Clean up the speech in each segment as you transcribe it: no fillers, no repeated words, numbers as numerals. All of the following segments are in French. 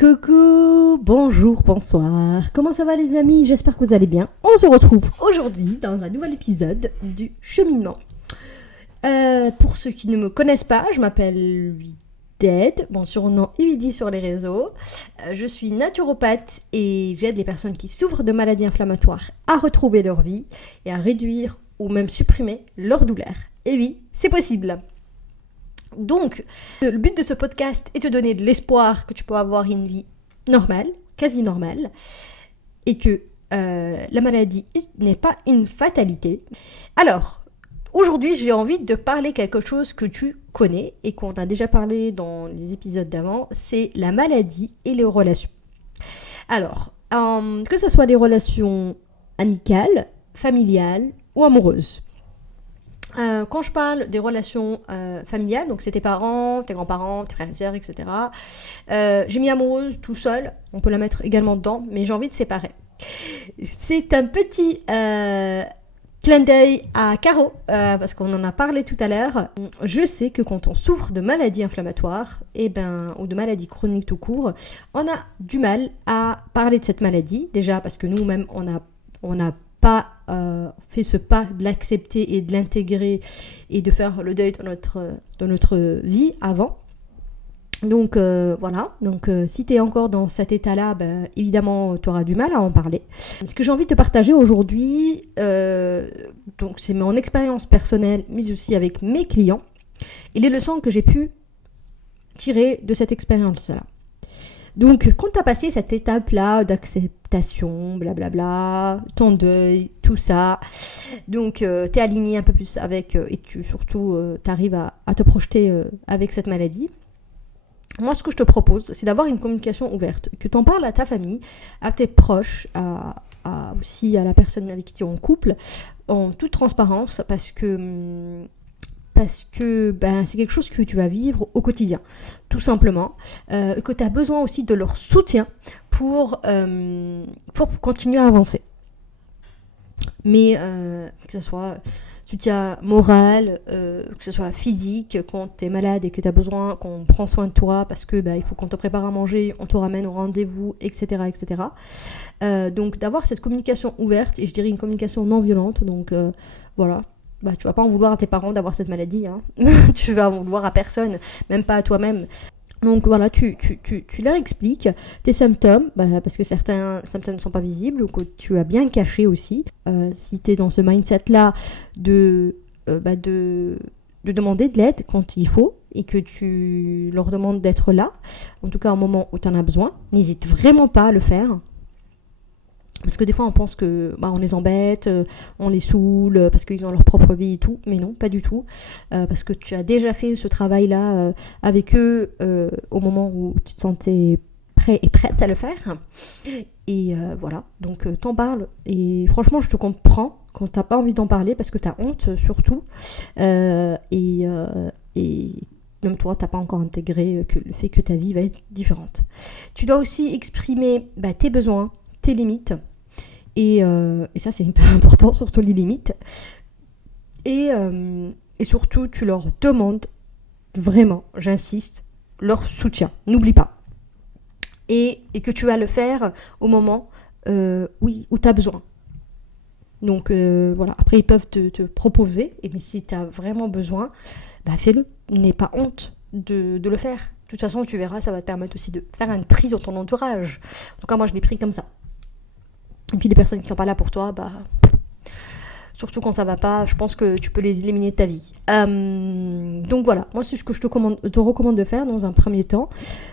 Coucou, bonjour, bonsoir, comment ça va les amis? J'espère que vous allez bien. On se retrouve aujourd'hui dans un nouvel épisode du cheminement. Pour ceux qui ne me connaissent pas, je m'appelle Dead, mon surnom Ibidi sur les réseaux. Je suis naturopathe et j'aide les personnes qui souffrent de maladies inflammatoires à retrouver leur vie et à réduire ou même supprimer leur douleur. Et oui, c'est possible. Donc, le but de ce podcast est de donner de l'espoir que tu peux avoir une vie normale, quasi normale, et que la maladie n'est pas une fatalité. Alors, aujourd'hui, j'ai envie de parler quelque chose que tu connais et qu'on a déjà parlé dans les épisodes d'avant, c'est la maladie et les relations. Alors, que ce soit des relations amicales, familiales ou amoureuses. Quand je parle des relations familiales, donc c'est tes parents, tes grands-parents, tes frères et sœurs, etc. J'ai mis amoureuse tout seul, on peut la mettre également dedans, mais j'ai envie de séparer. C'est un petit clin d'œil à Caro, parce qu'on en a parlé tout à l'heure. Je sais que quand on souffre de maladies inflammatoires, ou de maladies chroniques tout court, on a du mal à parler de cette maladie, déjà parce que nous-mêmes, on n'a pas fait ce pas de l'accepter et de l'intégrer et de faire le deuil dans notre vie avant. Donc voilà, si tu es encore dans cet état-là, évidemment tu auras du mal à en parler. Ce que j'ai envie de te partager aujourd'hui, donc c'est mon expérience personnelle, mais aussi avec mes clients, et les leçons que j'ai pu tirer de cette expérience-là. Donc, quand tu as passé cette étape-là d'acceptation, blablabla, ton deuil, tout ça, donc tu es aligné un peu plus avec, et tu arrives à te projeter avec cette maladie. Moi, ce que je te propose, c'est d'avoir une communication ouverte, que tu en parles à ta famille, à tes proches, aussi à la personne avec qui tu es en couple, en toute transparence, parce que c'est quelque chose que tu vas vivre au quotidien, tout simplement, que tu as besoin aussi de leur soutien pour continuer à avancer. Mais que ce soit soutien moral, que ce soit physique, quand tu es malade et que tu as besoin qu'on prend soin de toi parce que il faut qu'on te prépare à manger, on te ramène au rendez-vous, etc. etc. Donc d'avoir cette communication ouverte, et je dirais une communication non violente, donc voilà. Tu vas pas en vouloir à tes parents d'avoir cette maladie, hein. Tu vas en vouloir à personne, même pas à toi-même. Donc voilà, tu leur expliques tes symptômes, parce que certains symptômes ne sont pas visibles ou que tu as bien caché aussi. Si tu es dans ce mindset-là de demander de l'aide quand il faut et que tu leur demandes d'être là, en tout cas au moment où tu en as besoin, n'hésite vraiment pas à le faire. Parce que des fois on pense que on les embête, on les saoule parce qu'ils ont leur propre vie et tout, mais non, pas du tout, parce que tu as déjà fait ce travail-là avec eux au moment où tu te sentais prêt et prête à le faire, et voilà, donc t'en parles, et franchement je te comprends quand t'as pas envie d'en parler parce que t'as honte surtout, et même toi t'as pas encore intégré le fait que ta vie va être différente. Tu dois aussi exprimer tes besoins, tes limites, et ça c'est hyper important, surtout les limites, et surtout tu leur demandes vraiment, j'insiste, leur soutien, n'oublie pas, et que tu vas le faire au moment où tu as besoin. Donc voilà, après ils peuvent te proposer, mais si tu as vraiment besoin, fais-le, n'aie pas honte de le faire. De toute façon tu verras, ça va te permettre aussi de faire un tri dans ton entourage. En tout cas moi je l'ai pris comme ça. Et puis les personnes qui ne sont pas là pour toi, surtout quand ça va pas, je pense que tu peux les éliminer de ta vie. Donc voilà, moi c'est ce que je te recommande de faire dans un premier temps,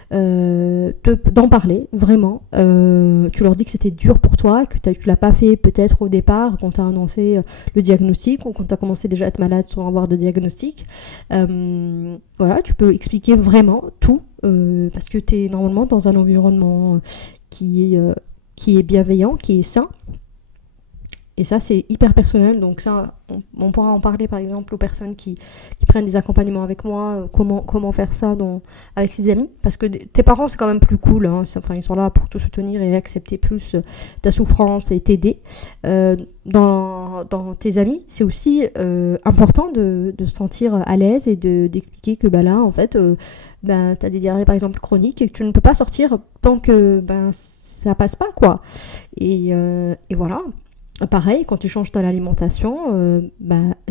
d'en parler, vraiment. Tu leur dis que c'était dur pour toi, que tu l'as pas fait peut-être au départ, quand tu as annoncé le diagnostic, ou quand tu as commencé déjà à être malade sans avoir de diagnostic. Voilà, tu peux expliquer vraiment tout, parce que tu es normalement dans un environnement qui est bienveillant, qui est sain. Et ça, c'est hyper personnel. Donc ça, on pourra en parler, par exemple, aux personnes qui prennent des accompagnements avec moi, comment faire ça avec ses amis. Parce que tes parents, c'est quand même plus cool. Hein. Enfin, ils sont là pour te soutenir et accepter plus ta souffrance et t'aider. Dans tes amis, c'est aussi important de se sentir à l'aise et d'expliquer que là, en fait, tu as des diarrhées, par exemple, chroniques et que tu ne peux pas sortir tant que ça passe pas, quoi. Et voilà. Pareil, quand tu changes ton alimentation,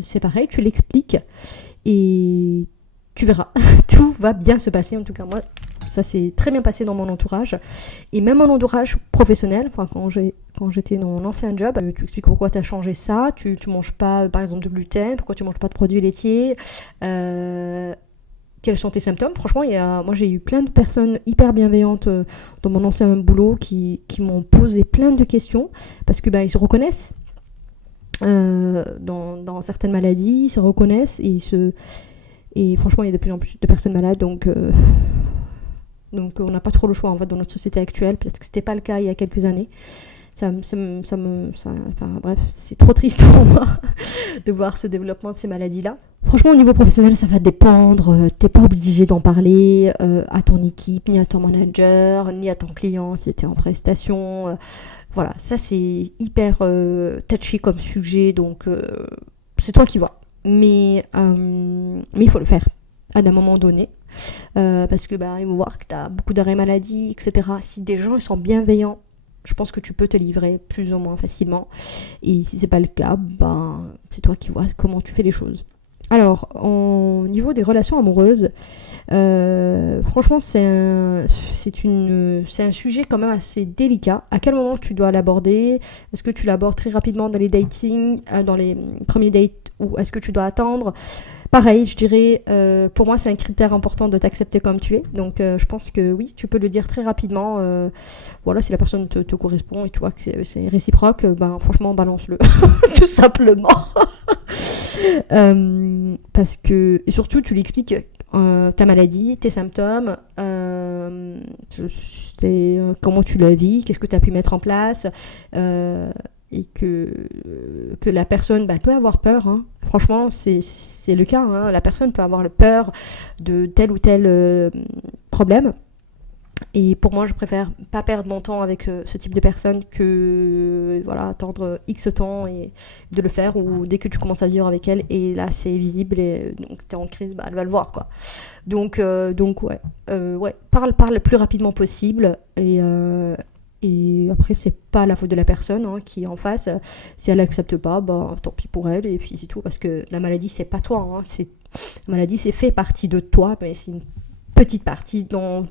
c'est pareil, tu l'expliques et tu verras. Tout va bien se passer. En tout cas, moi, ça s'est très bien passé dans mon entourage. Et même mon entourage professionnel, quand j'étais dans mon ancien job, tu expliques pourquoi tu as changé ça, tu manges pas, par exemple, de gluten, pourquoi tu manges pas de produits laitiers, quels sont tes symptômes. Franchement, moi j'ai eu plein de personnes hyper bienveillantes dans mon ancien boulot qui m'ont posé plein de questions parce que ils se reconnaissent dans certaines maladies, ils se reconnaissent et franchement il y a de plus en plus de personnes malades, donc on n'a pas trop le choix en fait dans notre société actuelle. Peut-être que c'était pas le cas il y a quelques années. Bref, c'est trop triste pour moi de voir ce développement de ces maladies-là. Franchement, au niveau professionnel, ça va dépendre. T'es pas obligé d'en parler à ton équipe, ni à ton manager, ni à ton client si t'es en prestation. Voilà, ça c'est hyper touchy comme sujet, donc c'est toi qui vois. Mais il faut le faire à un moment donné. Parce que ils vont voir que t'as beaucoup d'arrêts maladie, etc. Si des gens ils sont bienveillants, je pense que tu peux te livrer plus ou moins facilement. Et si c'est pas le cas, c'est toi qui vois comment tu fais les choses. Alors, au niveau des relations amoureuses, franchement, c'est un sujet quand même assez délicat. À quel moment tu dois l'aborder ? Est-ce que tu l'abordes très rapidement dans les dating, dans les premiers dates, ou est-ce que tu dois attendre ? Pareil, je dirais, pour moi, c'est un critère important de t'accepter comme tu es. Donc, je pense que oui, tu peux le dire très rapidement. Voilà, si la personne te correspond et tu vois que c'est réciproque, franchement, balance-le. Tout simplement. Parce que, et surtout, tu lui expliques ta maladie, tes symptômes, comment tu la vis, qu'est-ce que tu as pu mettre en place. Et que la personne peut avoir peur. Hein. Franchement, c'est le cas. Hein. La personne peut avoir peur de tel ou tel problème. Et pour moi, je préfère pas perdre mon temps avec ce type de personne que attendre X temps et de le faire, ou dès que tu commences à vivre avec elle et là c'est visible et donc t'es en crise, elle va le voir, quoi. Donc parle le plus rapidement possible et après, c'est pas la faute de la personne qui est en face. Si elle accepte pas, tant pis pour elle, et puis c'est tout. Parce que la maladie, c'est pas toi. La maladie, c'est fait partie de toi, mais c'est une petite partie dans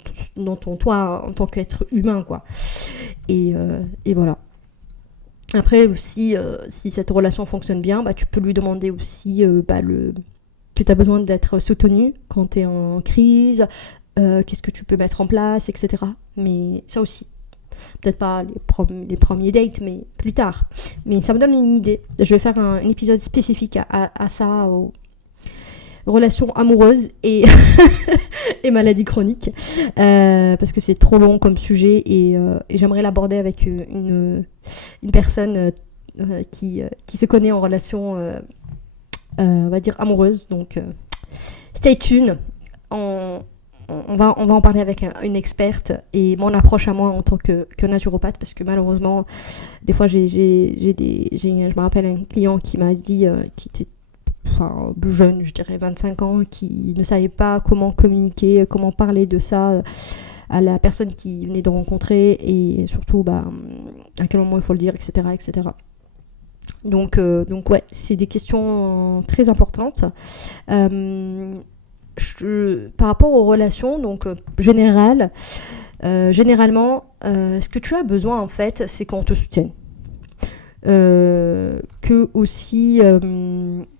ton toi en tant qu'être humain, quoi. Et voilà. Après aussi, si cette relation fonctionne bien, tu peux lui demander aussi que tu as besoin d'être soutenu quand tu es en crise, qu'est-ce que tu peux mettre en place, etc. Mais ça aussi. Peut-être pas les premiers dates, mais plus tard. Mais ça me donne une idée. Je vais faire un épisode spécifique à ça, aux relations amoureuses et, et maladies chroniques. Parce que c'est trop long comme sujet et j'aimerais l'aborder avec une personne qui se connaît en relation, on va dire, amoureuse. Donc, stay tuned. On va en parler avec une experte et mon approche à moi en tant que naturopathe, parce que malheureusement des fois je me rappelle un client qui m'a dit qui était plus jeune, je dirais 25 ans, qui ne savait pas comment communiquer, comment parler de ça à la personne qu'il venait de rencontrer et surtout à quel moment il faut le dire, etc. Donc ouais, c'est des questions très importantes. Par rapport aux relations, donc généralement, ce que tu as besoin en fait, c'est qu'on te soutienne. Que aussi,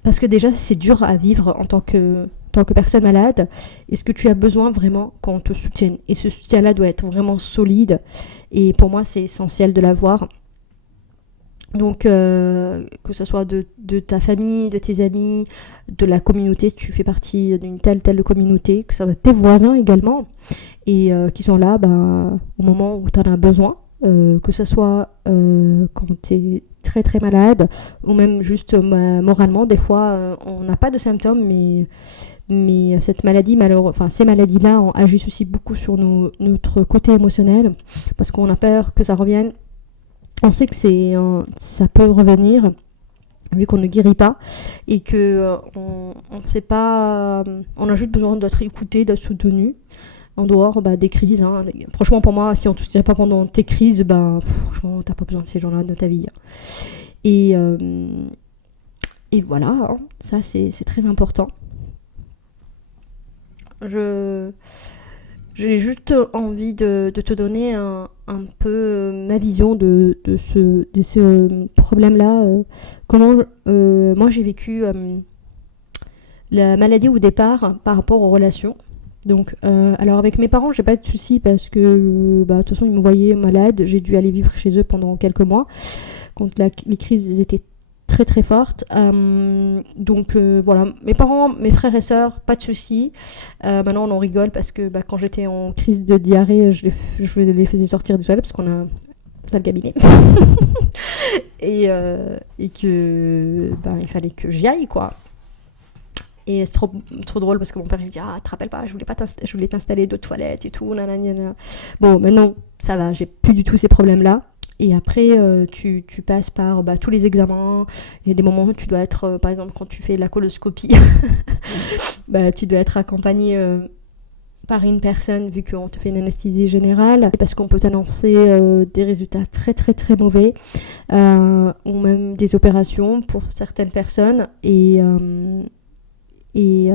parce que déjà c'est dur à vivre en tant que personne malade. Et ce que tu as besoin vraiment qu'on te soutienne. Et ce soutien-là doit être vraiment solide. Et pour moi, c'est essentiel de l'avoir. Donc, que ce soit de ta famille, de tes amis, de la communauté, si tu fais partie d'une telle communauté, que ce soit tes voisins également, et qui sont là au moment où tu en as besoin. que ce soit quand tu es très très malade ou même juste moralement. Des fois, on n'a pas de symptômes, mais cette maladie, ces maladies-là agissent aussi beaucoup sur notre côté émotionnel parce qu'on a peur que ça revienne. On sait que ça peut revenir vu qu'on ne guérit pas et que on sait pas, on a juste besoin d'être écouté, d'être soutenu en dehors des crises. Franchement, pour moi, si on ne te soutient pas pendant tes crises, franchement, t'as pas besoin de ces gens-là dans ta vie. Et voilà, ça c'est très important. J'ai juste envie de te donner un peu ma vision de ce problème-là. Comment moi j'ai vécu la maladie au départ par rapport aux relations. Donc, alors avec mes parents, j'ai pas de soucis parce que de toute façon ils me voyaient malade. J'ai dû aller vivre chez eux pendant quelques mois quand les crises étaient très très forte. Donc voilà, mes parents, mes frères et sœurs, pas de soucis. Maintenant on en rigole parce que quand j'étais en crise de diarrhée, je les faisais sortir des toilettes parce qu'on a un sale cabinet. et que il fallait que j'y aille quoi. Et c'est trop drôle parce que mon père il me dit « Ah, te rappelles pas, je voulais t'installer d'autres toilettes et tout. » Bon, maintenant, ça va, j'ai plus du tout ces problèmes-là. Et après, tu passes par tous les examens. Il y a des moments où tu dois être, par exemple, quand tu fais la coloscopie, tu dois être accompagné par une personne vu qu'on te fait une anesthésie générale. Parce qu'on peut t'annoncer des résultats très très très mauvais ou même des opérations pour certaines personnes. Et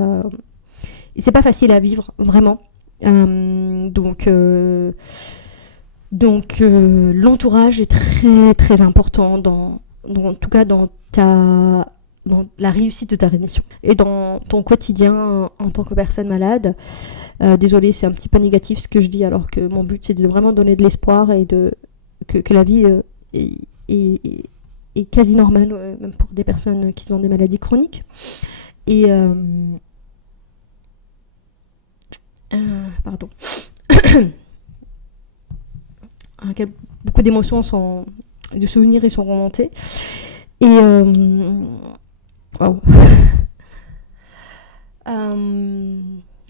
c'est pas facile à vivre, vraiment. Donc l'entourage est très très important en tout cas dans la réussite de ta rémission et dans ton quotidien en tant que personne malade. Désolée, c'est un petit peu négatif ce que je dis alors que mon but c'est de vraiment donner de l'espoir et que la vie est quasi normale, même pour des personnes qui ont des maladies chroniques. Et pardon. Beaucoup d'émotions de souvenirs ils sont remontés. Et wow.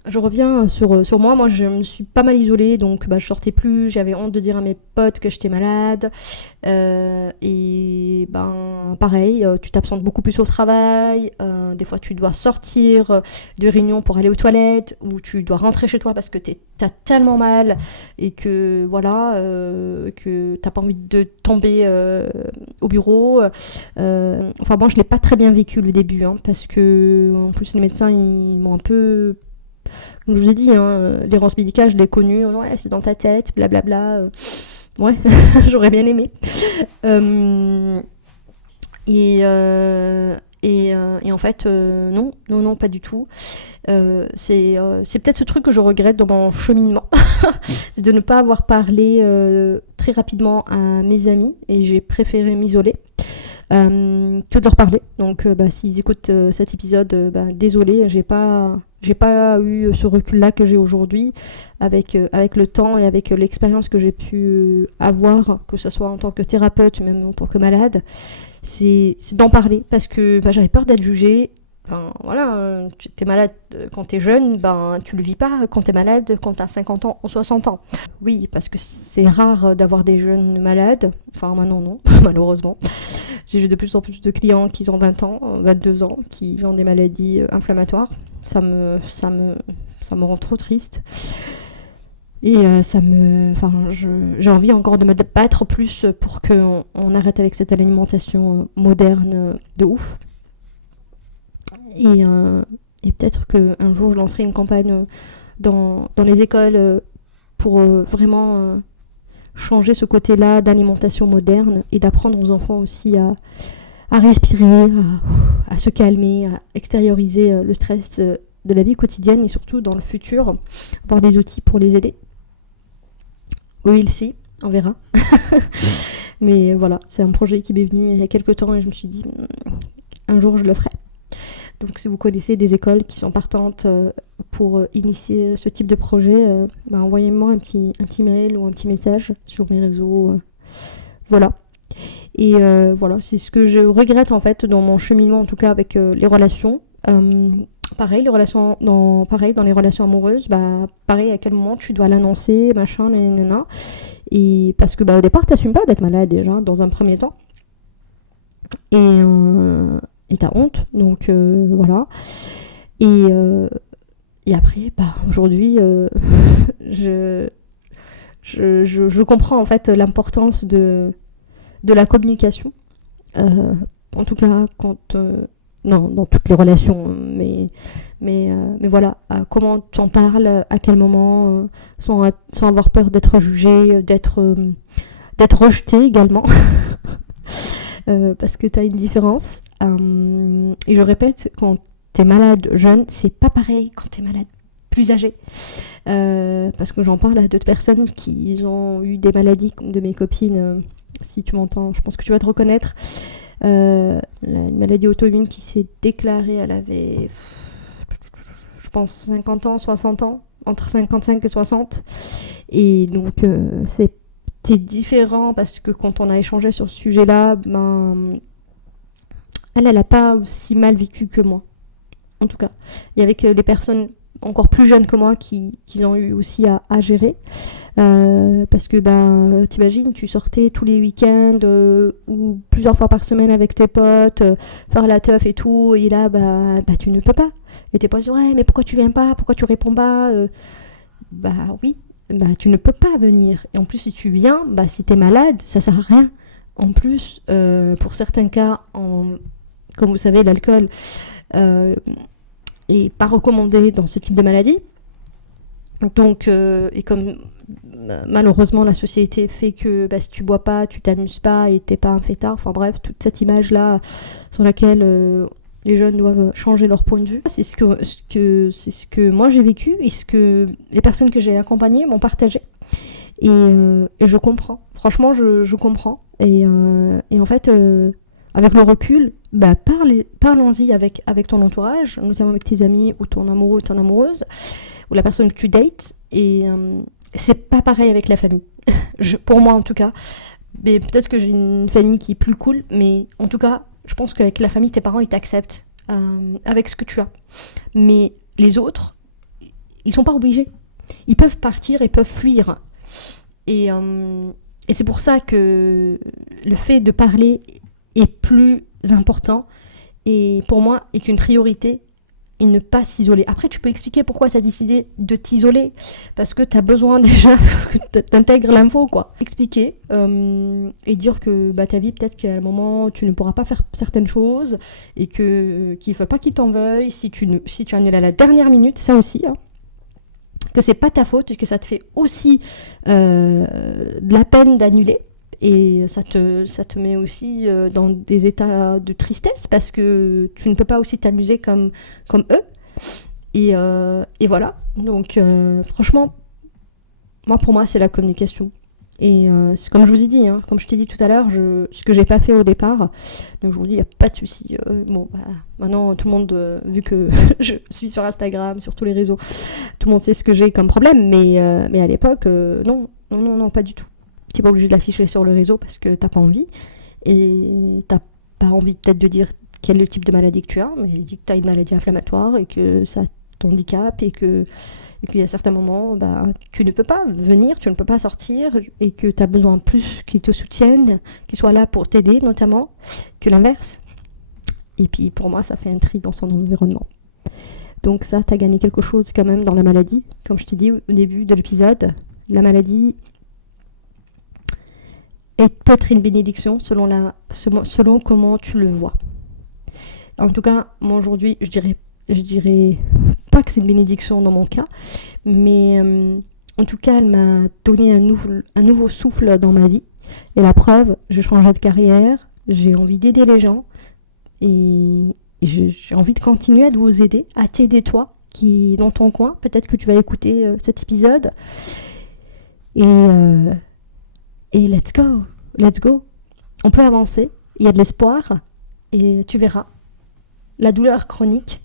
Je reviens sur moi. Moi, je me suis pas mal isolée, donc je sortais plus. J'avais honte de dire à mes potes que j'étais malade. Et pareil, tu t'absentes beaucoup plus au travail. Des fois, tu dois sortir de réunion pour aller aux toilettes, ou tu dois rentrer chez toi parce que t'as tellement mal et que voilà, que t'as pas envie de tomber au bureau. Enfin, moi, je l'ai pas très bien vécu le début, parce que en plus les médecins ils m'ont un peu, comme je vous ai dit, l'errance médicale, je l'ai connue. Ouais, c'est dans ta tête, blablabla. Ouais, j'aurais bien aimé. Et en fait, non, pas du tout. C'est peut-être ce truc que je regrette dans mon cheminement, c'est de ne pas avoir parlé très rapidement à mes amis, et j'ai préféré m'isoler que de leur parler. Donc s'ils écoutent cet épisode, désolé, j'ai pas eu ce recul-là que j'ai aujourd'hui avec le temps et avec l'expérience que j'ai pu avoir, que ce soit en tant que thérapeute, même en tant que malade. C'est d'en parler parce que j'avais peur d'être jugée. Enfin, voilà, t'es malade quand t'es jeune, tu le vis pas quand t'es malade quand t'as 50 ans ou 60 ans. Oui, parce que c'est rare d'avoir des jeunes malades. Enfin, maintenant, non, malheureusement. J'ai de plus en plus de clients qui ont 20 ans, 22 ans, qui ont des maladies inflammatoires. Ça me rend trop triste. Et j'ai envie encore de me battre plus pour qu'on arrête avec cette alimentation moderne de ouf. Et peut-être qu'un jour je lancerai une campagne dans les écoles pour vraiment changer ce côté-là d'alimentation moderne et d'apprendre aux enfants aussi à respirer, à se calmer, à extérioriser le stress de la vie quotidienne et surtout dans le futur, avoir des outils pour les aider. Oui, on verra. Mais voilà, c'est un projet qui m'est venu il y a quelques temps et je me suis dit, un jour je le ferai. Donc si vous connaissez des écoles qui sont partantes pour initier ce type de projet, envoyez-moi un petit mail ou un petit message sur mes réseaux Voilà. Et voilà, c'est ce que je regrette en fait dans mon cheminement, en tout cas avec les relations. Pareil, pareil, dans les relations amoureuses, bah, pareil, à quel moment tu dois l'annoncer, machin, nanana. Et parce que au départ, t'assumes pas d'être malade déjà, dans un premier temps. Et t'as honte, donc voilà. Et, et après, aujourd'hui, je, je comprends en fait l'importance de la communication. En tout cas, non, dans toutes les relations, mais voilà, comment tu en parles, à quel moment, sans avoir peur d'être jugé, d'être rejeté également, parce que tu as une différence. Et je répète, quand tu es malade jeune, c'est pas pareil quand tu es malade plus âgé. Parce que j'en parle à d'autres personnes qui ont eu des maladies, comme de mes copines. Si tu m'entends, je pense que tu vas te reconnaître. Une maladie auto-immune qui s'est déclarée, elle avait, je pense, 50 ans, 60 ans, entre 55 et 60. Et donc, c'était différent parce que quand on a échangé sur ce sujet-là, elle n'a pas aussi mal vécu que moi. En tout cas, il y avait que les personnes encore plus jeunes que moi qui ont eu aussi à gérer. Parce que t'imagines, tu sortais tous les week-ends ou plusieurs fois par semaine avec tes potes, faire la teuf et tout, et là tu ne peux pas. Et t'es pas sûr, ouais, mais pourquoi tu viens pas, pourquoi tu réponds pas, oui, tu ne peux pas venir. Et en plus, si tu viens, si t'es malade, ça sert à rien. En plus, pour certains cas, comme vous savez, l'alcool est pas recommandé dans ce type de maladie. Donc, et comme malheureusement la société fait que si tu bois pas, tu t'amuses pas et t'es pas un fêtard, enfin bref, toute cette image-là sur laquelle les jeunes doivent changer leur point de vue. C'est ce que moi j'ai vécu et ce que les personnes que j'ai accompagnées m'ont partagé. Et je comprends. Franchement, je comprends. Et en fait, avec le recul, parlons-y avec ton entourage, notamment avec tes amis ou ton amoureux ou ton amoureuse, ou la personne que tu dates. Et c'est pas pareil avec la famille. Pour moi, en tout cas. Mais peut-être que j'ai une famille qui est plus cool, mais en tout cas, je pense qu'avec la famille, tes parents, ils t'acceptent avec ce que tu as. Mais les autres, ils sont pas obligés. Ils peuvent partir, ils peuvent fuir. Et c'est pour ça que le fait de parler est plus important et pour moi est une priorité et ne pas s'isoler. Après, tu peux expliquer pourquoi tu as décidé de t'isoler, parce que tu as besoin déjà que tu intègres l'info, quoi. Expliquer et dire que ta vie, peut-être qu'à un moment, tu ne pourras pas faire certaines choses et qu'il ne faut pas qu'ils t'en veuillent si tu annules à la dernière minute, ça aussi, hein. Que c'est pas ta faute et que ça te fait aussi de la peine d'annuler. Et ça te met aussi dans des états de tristesse parce que tu ne peux pas aussi t'amuser comme eux. Et voilà. Donc, franchement, pour moi, c'est la communication. Et c'est comme je vous ai dit, hein, comme je t'ai dit tout à l'heure, ce que j'ai pas fait au départ. Donc, aujourd'hui, il n'y a pas de souci. Maintenant, tout le monde, vu que je suis sur Instagram, sur tous les réseaux, tout le monde sait ce que j'ai comme problème. Mais à l'époque, non, pas du tout. T'es pas obligé de l'afficher sur le réseau parce que t'as pas envie. Et t'as pas envie peut-être de dire quel est le type de maladie que tu as, mais dis que t'as une maladie inflammatoire et que ça t'handicape et qu'il y a certains moments, tu ne peux pas venir, tu ne peux pas sortir et que t'as besoin plus qu'ils te soutiennent, qu'ils soient là pour t'aider notamment, que l'inverse. Et puis pour moi, ça fait un tri dans son environnement. Donc ça, t'as gagné quelque chose quand même dans la maladie. Comme je t'ai dit au début de l'épisode, la maladie peut être une bénédiction selon comment tu le vois. En tout cas, moi aujourd'hui, je dirais pas que c'est une bénédiction dans mon cas, mais en tout cas, elle m'a donné un nouveau souffle dans ma vie. Et la preuve, j'ai changé de carrière, j'ai envie d'aider les gens et j'ai envie de continuer à vous aider, à t'aider toi, qui est dans ton coin. Peut-être que tu vas écouter cet épisode. Et let's go. On peut avancer, il y a de l'espoir et tu verras. La douleur chronique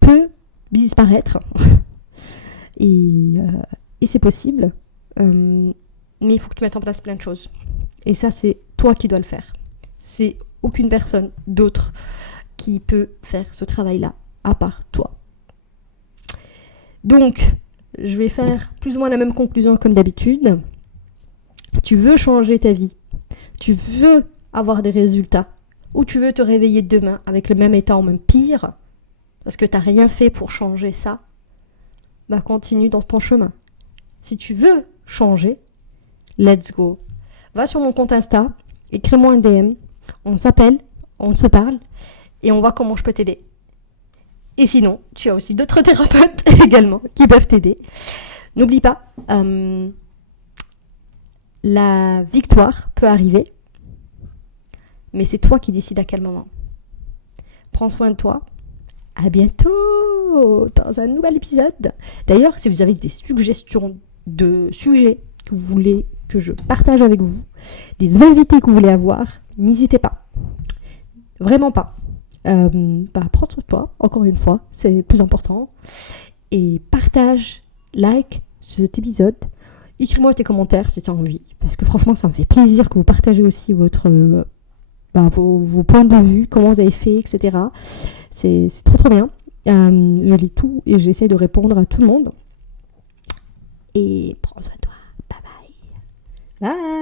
peut disparaître et c'est possible. mais il faut que tu mettes en place plein de choses. Et ça, c'est toi qui dois le faire. C'est aucune personne d'autre qui peut faire ce travail-là, à part toi. Donc, je vais faire plus ou moins la même conclusion comme d'habitude. Tu veux changer ta vie, tu veux avoir des résultats, ou tu veux te réveiller demain avec le même état ou même pire, parce que tu n'as rien fait pour changer ça, bah continue dans ton chemin. Si tu veux changer, let's go. Va sur mon compte Insta, écris-moi un DM, on s'appelle, on se parle, et on voit comment je peux t'aider. Et sinon, tu as aussi d'autres thérapeutes également qui peuvent t'aider. N'oublie pas, la victoire peut arriver, mais c'est toi qui décides à quel moment. Prends soin de toi. À bientôt dans un nouvel épisode. D'ailleurs, si vous avez des suggestions de sujets que vous voulez que je partage avec vous, des invités que vous voulez avoir, n'hésitez pas. Vraiment pas. Prends soin de toi, encore une fois, c'est le plus important. Et partage, like cet épisode. Écris-moi tes commentaires si tu as envie, parce que franchement, ça me fait plaisir que vous partagez aussi vos points de vue, comment vous avez fait, etc. C'est trop bien. Je lis tout et j'essaie de répondre à tout le monde. Et prends soin de toi. Bye bye. Bye.